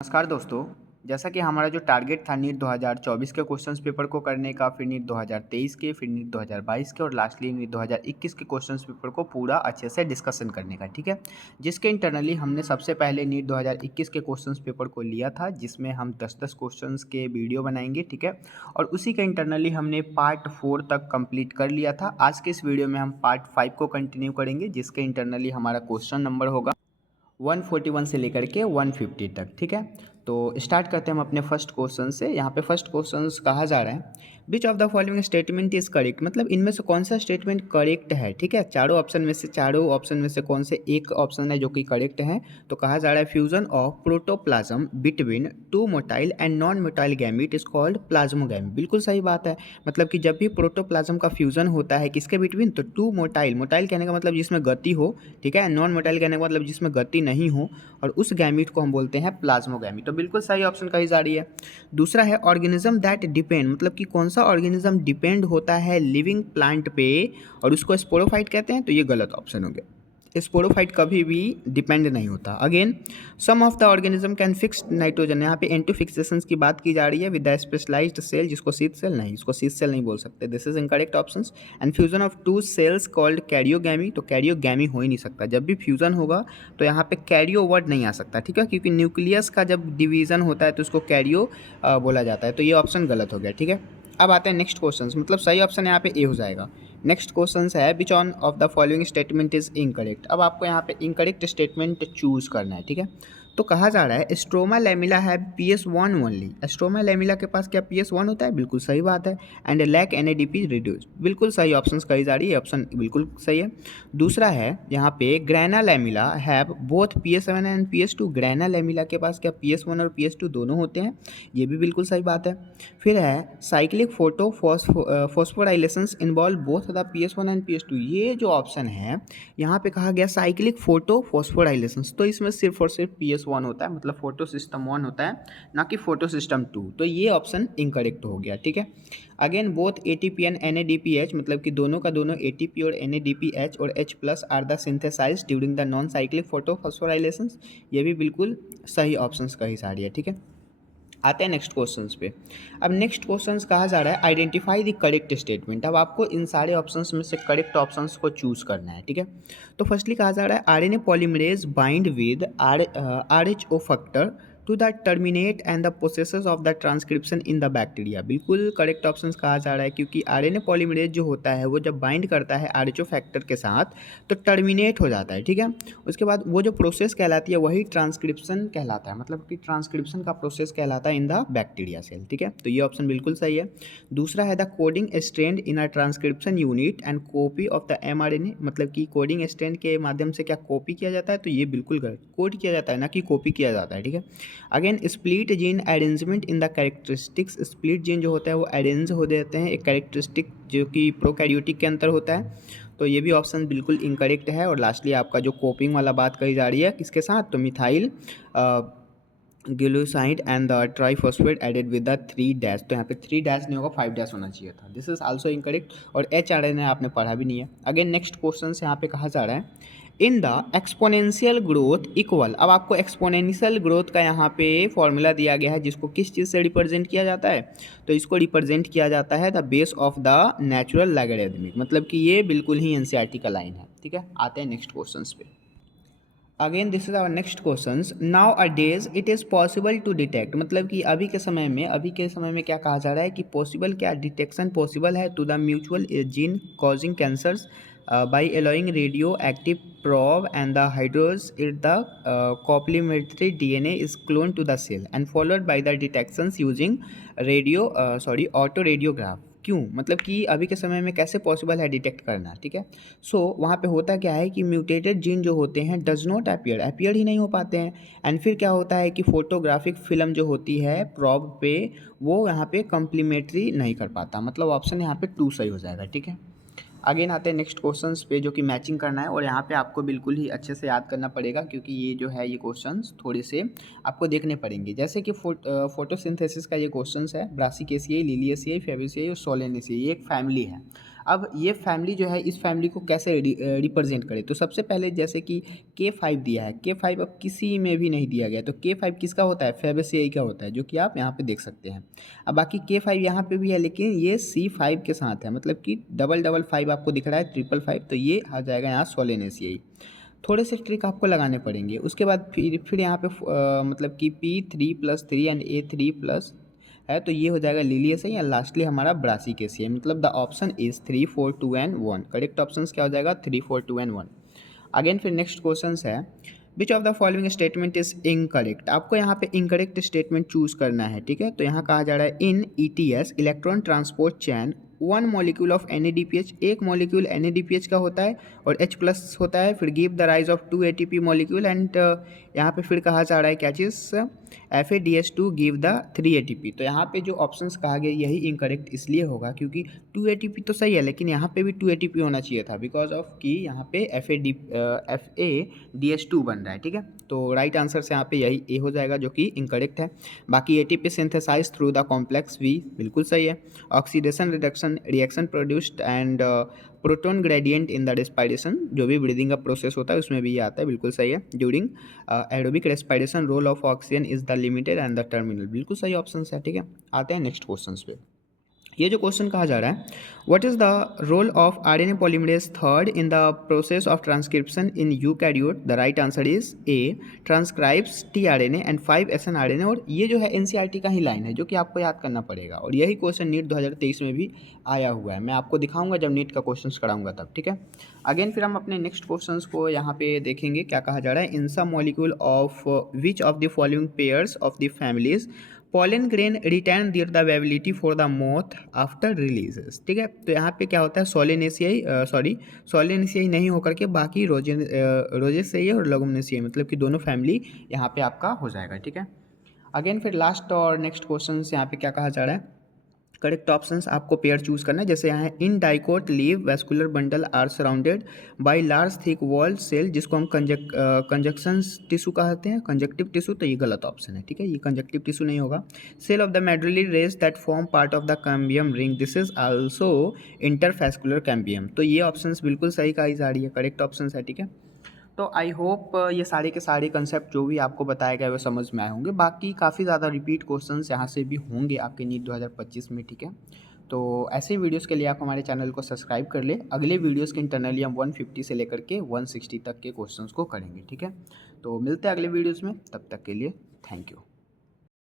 नमस्कार दोस्तों। जैसा कि हमारा जो टारगेट था नीट 2024 के क्वेश्चंस पेपर को करने का, फिर नीट 2023 के, फिर नीट 2022 के और लास्टली नीट 2021 के क्वेश्चंस पेपर को पूरा अच्छे से डिस्कशन करने का, ठीक है। जिसके इंटरनली हमने सबसे पहले नीट 2021 के क्वेश्चंस पेपर को लिया था, जिसमें हम 10-10 क्वेश्चंस के वीडियो बनाएंगे, ठीक है। और उसी के इंटरनली हमने पार्ट 4 तक कंप्लीट कर लिया था। आज के इस वीडियो में हम पार्ट 5 को कंटिन्यू करेंगे, जिसके इंटरनली हमारा क्वेश्चन नंबर होगा 141 से लेकर के 150 तक, ठीक है। तो स्टार्ट करते हैं हम अपने फर्स्ट क्वेश्चन से। यहाँ पे फर्स्ट क्वेश्चन कहा जा रहा है विच of the following statement is correct, मतलब इनमें से कौन सा स्टेटमेंट करेक्ट है, ठीक है। चारों ऑप्शन में से कौन से एक ऑप्शन है जो कि करेक्ट है। तो कहा जा रहा है fusion of protoplasm between two motile and non motile gamete is called plasmogamy. बिल्कुल सही बात है। मतलब कि जब भी प्रोटोप्लाज्म का फ्यूजन होता है किसके बिटवीन, तो टू मोटाइल, मोटाइल कहने का मतलब जिसमें गति हो, ठीक है। नॉन मोटाइल कहने का मतलब जिसमें गति नहीं हो, और उस गैमीट को हम बोलते हैं प्लाज्मोगैमी। तो बिल्कुल सही ऑप्शन कही जा रही है। दूसरा है ऑर्गेनिज्म दैट डिपेंड, मतलब कि कौन सा ऑर्गेनिज्म डिपेंड होता है लिविंग प्लांट पे और उसको स्पोरोफाइट कहते हैं। तो ये गलत ऑप्शन हो गया। स्पोरोफाइट कभी भी डिपेंड नहीं होता। Again some of the organism can fix nitrogen, यहाँ पे एंटो फिक्सेशन की बात की जा रही है विद द स्पेशलाइज्ड सेल, जिसको शीत सेल नहीं, इसको शीत सेल नहीं बोल सकते। This is incorrect option. And fusion of two cells called karyogamy, तो कैरियोगैमी हो ही नहीं सकता। जब भी फ्यूजन होगा तो यहाँ पे कैरियो वर्ड नहीं आ सकता, ठीक है, क्योंकि न्यूक्लियस का जब डिवीजन होता है तो उसको कैरियो बोला जाता है। तो ये ऑप्शन गलत हो गया, ठीक है। अब आते हैं नेक्स्ट क्वेश्चन, मतलब सही ऑप्शन यहाँ पे ए हो जाएगा। नेक्स्ट क्वेश्चन है which one of the following statement is incorrect. अब आपको यहाँ पे इनकरेक्ट स्टेटमेंट चूज करना है, ठीक है। तो कहा जा रहा है स्ट्रोमा लैमिला है PS1 ओनली। स्ट्रोमा लैमिला के पास क्या PS1 होता है, बिल्कुल सही बात है। एंड लैक NADP रिड्यूस, बिल्कुल सही ऑप्शन कही जा रही है, ऑप्शन बिल्कुल सही है। दूसरा है यहाँ पे grana lamella have both PS1 and PS2। Grana lamella के पास क्या PS1 और PS2 दोनों होते हैं, ये भी बिल्कुल सही बात है। फिर है cyclic photo phosphorylations involve both the PS1 and PS2। ये जो ऑप्शन है यहाँ पे कहा गया साइक्लिक फोटो फॉस्फोराइलेशंस, तो इसमें सिर्फ और सिर्फ PS1 होता है, मतलब फोटो सिस्टम 1 होता है, ना कि फोटो सिस्टम 2। तो ये ऑप्शन इनकरेक्ट हो गया, ठीक है। Again both ATP and NADPH, मतलब कि दोनों का दोनों ATP और NADPH और H plus are the synthesize during the non cyclic photo phosphorylations, ये भी बिल्कुल सही ऑप्शंस कही जा रही है, ठीक है। आते हैं नेक्स्ट क्वेश्चंस पे। अब नेक्स्ट क्वेश्चंस कहा जा रहा है आइडेंटिफाई द करेक्ट स्टेटमेंट। अब आपको इन सारे ऑप्शंस में से करेक्ट ऑप्शंस को चूज करना है, ठीक है। तो फर्स्टली कहा जा रहा है RNA polymerase bind with RH O factor to the terminate and the processes of the transcription in the bacteria. बिल्कुल करेक्ट ऑप्शंस कहा जा रहा है, क्योंकि RNA पॉलीमरेज जो होता है वो जब बाइंड करता है RH O फैक्टर के साथ तो टर्मिनेट हो जाता है, ठीक है। उसके बाद वो जो प्रोसेस कहलाती है वही ट्रांसक्रिप्शन कहलाता है, मतलब कि ट्रांसक्रिप्शन का प्रोसेस कहलाता है इन द बैक्टीरिया सेल, ठीक है। तो ये ऑप्शन बिल्कुल सही है। दूसरा है the coding strand in a transcription unit and copy of the mRNA, मतलब कि कोडिंग स्ट्रैंड के माध्यम से क्या कॉपी किया जाता है। तो ये बिल्कुल गलत, कोड किया जाता है ना कि कॉपी किया जाता है, ठीक है। Again split gene arrangement in the characteristics, split gene जो होता है वो अरेंज हो जाते हैं एक कैरेक्टरिस्टिक जो कि प्रोकैरियोटिक के अंतर होता है। तो ये भी ऑप्शन बिल्कुल इनकरेक्ट है। और लास्टली आपका जो कोपिंग वाला बात कही जा रही है किसके साथ, तो methyl glucoside and the triphosphate added with the 3 dash. तो यहाँ पे 3 डैश नहीं होगा, 5 डैश होना चाहिए था। This is also incorrect. और HRNA आपने पढ़ा भी नहीं है। अगेन नेक्स्ट क्वेश्चन से यहाँ पे कहा जा रहा है in the exponential growth equal. अब आपको एक्सपोनेंशियल ग्रोथ का यहाँ पे फॉर्मूला दिया गया है, जिसको किस चीज़ से रिप्रेजेंट किया जाता है, तो इसको रिप्रेजेंट किया जाता है the base of the natural logarithmic, मतलब कि ये बिल्कुल ही NCERT का लाइन है, ठीक है। आते हैं नेक्स्ट क्वेश्चन पे। Again this is our next question. Nowadays it is possible to detect, मतलब कि अभी के समय में क्या कहा जा रहा है कि पॉसिबल, क्या डिटेक्शन पॉसिबल है to the mutual gene causing cancers by allowing radio active probe and the hydrose in the complementary DNA is cloned to the cell and followed by the detections using auto radiograph. क्यों, मतलब कि अभी के समय में कैसे possible है detect करना, ठीक है। सो वहाँ पे होता क्या है कि म्यूटेटेड जीन जो होते हैं डज नॉट अपीयर ही नहीं हो पाते हैं। एंड फिर क्या होता है कि फोटोग्राफिक फिल्म जो होती है प्रॉब पे वो यहाँ पे कम्प्लीमेंट्री नहीं कर पाता, मतलब ऑप्शन यहाँ पे 2 सही हो जाएगा, ठीक है। अगेन आते हैं नेक्स्ट क्वेश्चंस पे जो कि मैचिंग करना है, और यहाँ पे आपको बिल्कुल ही अच्छे से याद करना पड़ेगा, क्योंकि ये जो है ये क्वेश्चंस थोड़े से आपको देखने पड़ेंगे। जैसे कि फोटोसिंथेसिस का ये क्वेश्चंस है, ब्रासिकेसियाई, लिलियेसियाई, फैबेसियाई और सोलेनेसियाई, ये एक फैमिली है। अब ये फैमिली जो है इस फैमिली को कैसे रिप्रेजेंट करे, तो सबसे पहले जैसे कि K5 दिया है, K5 अब किसी में भी नहीं दिया गया, तो K5 किसका होता है, Fabaceae का होता है, जो कि आप यहाँ पे देख सकते हैं। अब बाकी K5 यहाँ पे भी है, लेकिन ये C5 के साथ है, मतलब कि डबल डबल 5 आपको दिख रहा है, ट्रिपल 5, तो ये आ जाएगा यहाँ Solanaceae। थोड़े से ट्रिक आपको लगाने पड़ेंगे। उसके बाद फिर यहाँ पे मतलब कि P3+3 एंड A3+ है, तो ये हो जाएगा लिलियेसियाई, या लास्टली हमारा ब्रासिकेसियाई। मतलब the option is 3, 4, 2 and 1। Correct option क्या हो जाएगा, 3, 4, 2 एंड 1। अगेन फिर नेक्स्ट क्वेश्चन है, विच of the following statement is incorrect. आपको यहाँ पे इनकरेक्ट स्टेटमेंट चूज करना है, ठीक है। तो यहाँ कहा जा रहा है इन ETS electron transport chain 1 molecule of NADPH, एक मॉलिक्यूल NADPH का होता है और H+ होता है, फिर give the rise of 2 ATP molecule and यहाँ पे फिर कहा जा रहा है क्या चीज़, FADH2 गिव द 3 ATP। तो यहाँ पे जो ऑप्शंस कहा गया यही इनकरेक्ट इसलिए होगा क्योंकि 2 ATP तो सही है, लेकिन यहाँ पे भी 2 ATP होना चाहिए था, बिकॉज ऑफ कि यहाँ पे FADH2 बन रहा है, ठीक है। तो राइट आंसर से यहाँ पे यही ए हो जाएगा, जो कि इनकरेक्ट है। बाकी ATP synthesize through the complex V बिल्कुल सही है। Oxidation reduction reaction produced and proton gradient in the respiration, जो भी ब्रीदिंग का प्रोसेस होता है उसमें भी ये आता है, बिल्कुल सही है। During aerobic respiration role of oxygen is the limited and the terminal, बिल्कुल सही ऑप्शन है, ठीक है। आते हैं नेक्स्ट क्वेश्चन पे। ये जो क्वेश्चन कहा जा रहा है, what is the role of RNA polymerase third in the process of transcription in eukaryote. The right answer is A, transcribes tRNA and 5 SNRNA। और ये जो है NCERT का ही लाइन है, जो कि आपको याद करना पड़ेगा, और यही क्वेश्चन नीट 2023 में भी आया हुआ है। मैं आपको दिखाऊंगा जब नीट का क्वेश्चन कराऊंगा तब, ठीक है। अगेन फिर हम अपने नेक्स्ट क्वेश्चन को यहाँ पे देखेंगे, क्या कहा जा रहा है, in some molecule of which of the following pairs of the families pollen grain retain their the availability for the moth after releases, ठीक है। तो यहाँ पे क्या होता है, सोलेनेसियाई नहीं होकर के बाकी रोजेसेई और लेगुमिनेसियाई, मतलब कि दोनों फैमिली यहाँ पे आपका हो जाएगा, ठीक है। अगेन फिर लास्ट और नेक्स्ट क्वेश्चन यहाँ पे क्या कहा जा रहा है, करेक्ट ऑप्शंस आपको पेयर चूज करना है। जैसे यहाँ है in dicot leaf vascular bundle are surrounded by large thick walled cell, जिसको हम कंजक्शन टिश्यू कहते हैं, कंजक्टिव टिश्यू, तो ये गलत ऑप्शन है, ठीक है, ये कंजक्टिव टिश्यू नहीं होगा। Cell of the medullary rays that form part of the cambium ring, this is also interfascicular cambium, तो ये ऑप्शंस बिल्कुल सही कही जा रही है, करेक्ट ऑप्शन है, ठीक है। तो आई होप ये सारे के सारे कंसेप्ट जो भी आपको बताया गया वो समझ में आए होंगे। बाकी काफ़ी ज़्यादा रिपीट क्वेश्चंस यहाँ से भी होंगे आपके नीट 2025 में, ठीक है। तो ऐसे वीडियोस के लिए आप हमारे चैनल को सब्सक्राइब कर ले। अगले वीडियोस के इंटरनली हम 150 से लेकर के 160 तक के क्वेश्चंस को करेंगे, ठीक है। तो मिलते हैं अगले वीडियोज़ में, तब तक के लिए थैंक यू।